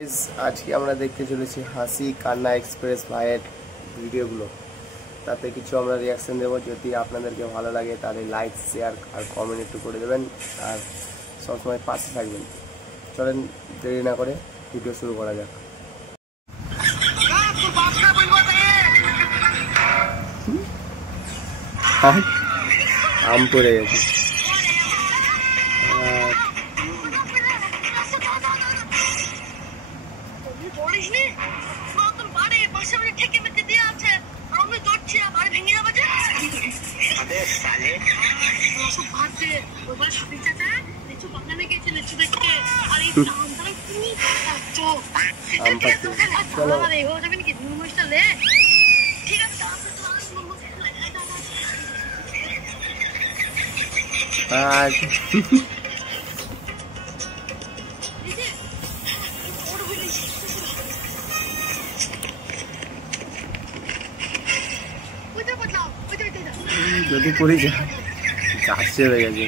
আজকে আমরা দেখতে চলেছি হাসি কান্না এক্সপ্রেস ভাইয়ের ভিডিওগুলো, তাতে কিছু আমরা রিয়াকশন দেবো। যদি আপনাদেরকে ভালো লাগে তাহলে লাইক শেয়ার আর কমেন্ট একটু করে দেবেন, আর সবসময় পাশে থাকবেন। চলেন দেরি না করে ভিডিও শুরু করা যাক। আম পড়ে গেছে। যদি পড়ে যায় গাছে হয়ে গেছে।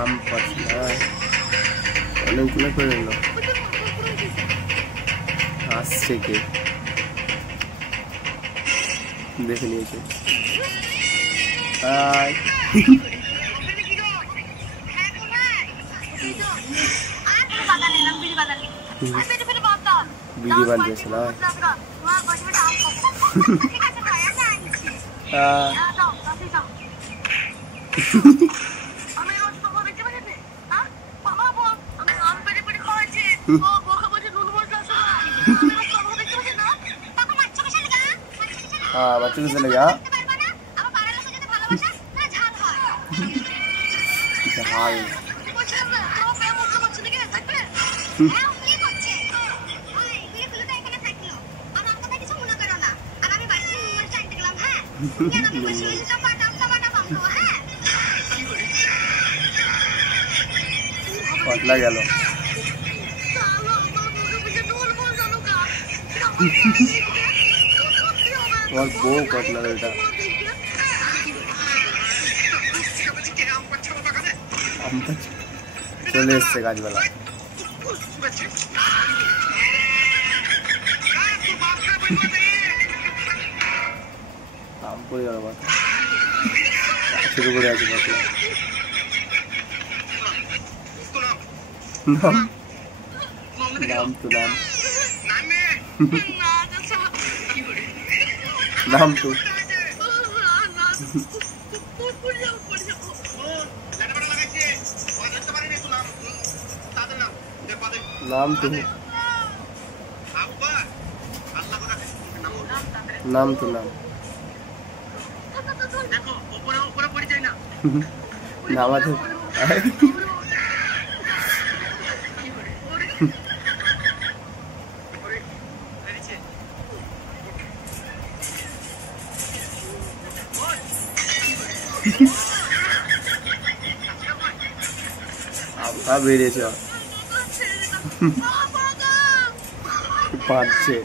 আম পাতলা অনেকগুলো করে এলো, আসছে কে দেখে নিয়েছে। বিড়ি বাঁধিয়েছে না बच्चों से लगा पतला गया और वो पतला बेटा चले इससे गाज वाला हमको यार बात शुरू कर आज पतला नाम नाम तो नाम नाम तो नाम तो नाम तो नाम नाम तो अब बेरे से पाँच छः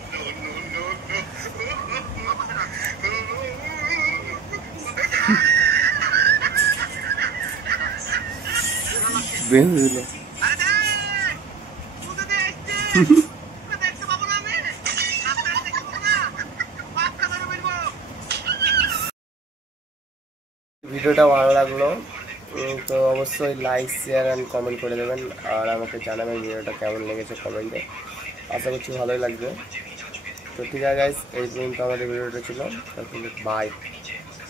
ভিডিওটা ভালো লাগলো তো অবশ্যই লাইক শেয়ার এন্ড কমেন্ট করে দেবেন, আর আমাকে জানাবেন ভিডিওটা কেমন লেগেছে কমেন্টে। আশা করছি ভালোই লাগবে। তো ঠিক আছে গাইস, এই পর্যন্ত আমাদের ভিডিওটা ছিল। বাই।